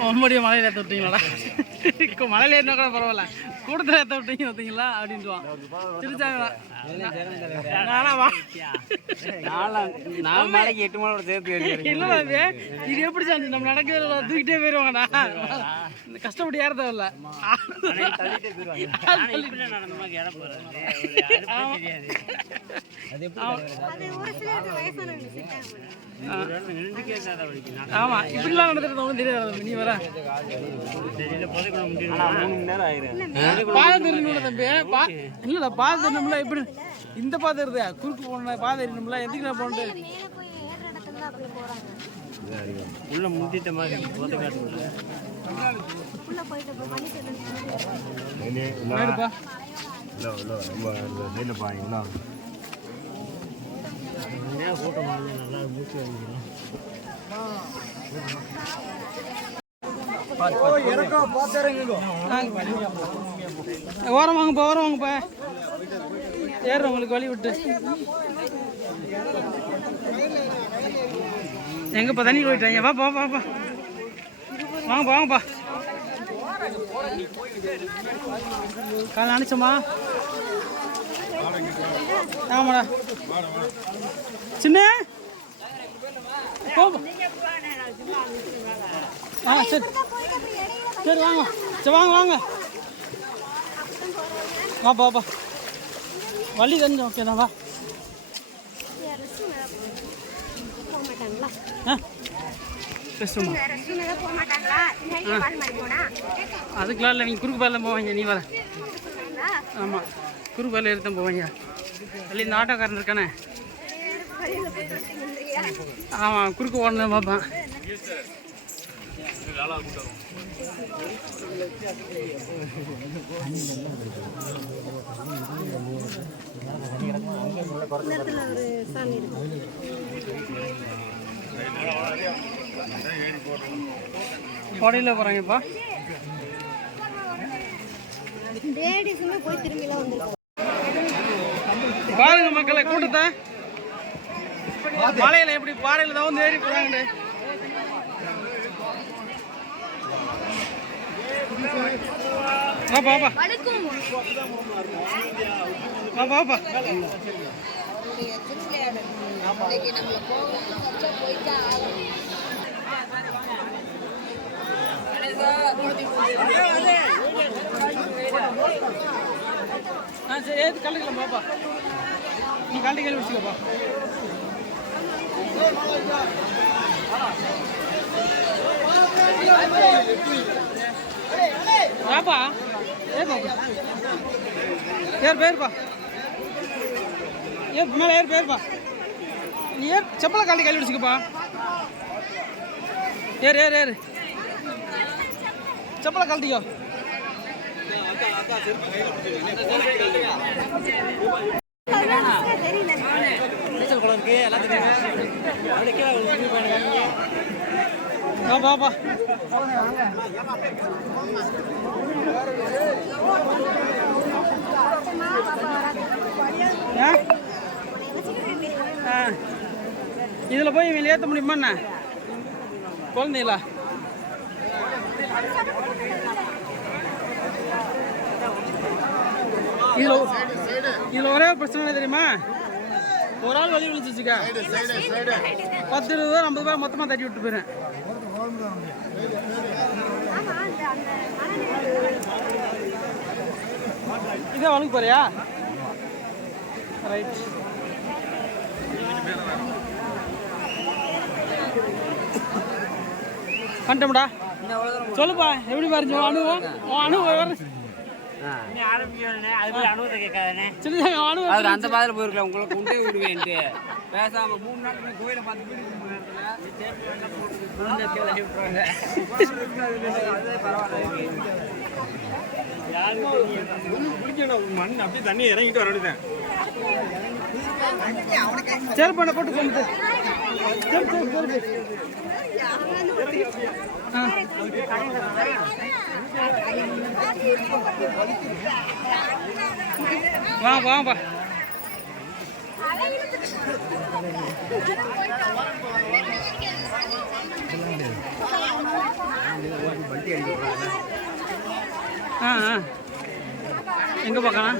மறுபடியும் மலையில் ஏற்ற விட்டீங்களா? மலையில் ஏறினா கூட பரவாயில்ல, கூட்டத்தில் ஏற்ற விட்டீங்க பார்த்தீங்களா அப்படின்ட்டுவான். சிரிச்சாங்களா? 4 நாளைக்கு 8 மணி சேர்த்து இல்லை, இது எப்படி சார் நம்ம நடக்க தூக்கிட்டே போயிடுவாங்கண்ணா. கஷ்டப்பட்டு ஏற தேவையில்ல. ஆமா, இப்படிலாம் நடந்துட்டு தெரியாது. நீ வர பாதை தெரியணும்ல தம்பி. இல்ல பாதை தெரியணும்ல. இப்படி இந்த பாதை இருதா குறுக்கு போன பாதை தெரியணும்ல. எதுக்கு நான் போனது உள்ள முந்திட்ட மாதிரி ஓரம் வாங்கப்பா, ஓரம் வாங்கப்பா. ஏறுறவங்களுக்கு வழி விட்டு எங்கப்பா தண்ணி போயிட்டாங்க. வாப்பா வாப்பா வாங்கப்பா வாங்கப்பா. காலை அனுச்சோமா? ஆமாடா சின்ன போ. சரி சரி வாங்க, சரி வாங்க வாங்க வாப்பா வாப்பா. வழி தெரிஞ்சு ஓகே தான். வா. அதுக்கெல்லாம் இல்லை, நீங்கள் குறுக்கு பாலில் போவாங்க. நீ வர. ஆமாம், குறுக்கு பாலில் எடுத்து போவாங்க. இல்லை இந்த ஆட்டோக்காரன் இருக்கானே. ஆமாம், குறுக்கு ஓடணும் பார்ப்பேன். கோடையில் போகிறாங்கப்பா. பாருங்க மக்களை கூட்டத்தை. மலையில் எப்படி பாறையில் தான் வந்து ஏறி போகிறாங்க. வாப்பா வாப்பா வாப்பா வாப்பா. சரி ஏது கல்லுக்கலாம் பாப்பா. நீ கல்வி கல்வி வச்சுக்கப்பா. வாப்பா ஏறு பேருப்பா. மேலே ஏறு பேருப்பா. நீ ஏர் செப்பலை கல்வி கல்வி வச்சுக்கப்பா. ஏறு ஏறு ஏறு செப்பலை கழட்டிக்கோ. பாப்பா இதில் போய் இவங்க ஏற்ற முடியுமா என்ன குழந்தைங்களா? இதில் ஒரே பிரச்சனை தெரியுமா? ஒரு ஆள் வழி விழிச்சிச்சுக்கா 10, 20, 50 ரூபாய் மொத்தமாக தட்டி விட்டு போயிடுறேன். இதே வழுக்கு போறியா? ரைட். பண்ணிட்டோம்டா. சொல்லுப்பா எப்படி பாருங்க அனுபவம். அனுபவம் அந்த பாதையில் போயிருக்கலாம். உங்களை கொண்டே விடுவேன்ட்டு பேசாம 3 நாள் கோயிலை பார்த்து மண் அப்படியே தண்ணி இறங்கிட்டு வரவிட்டேன். சரி பண்ண போட்டு கொண்டு வா வாப்பா. எங்க பார்க்கலாம்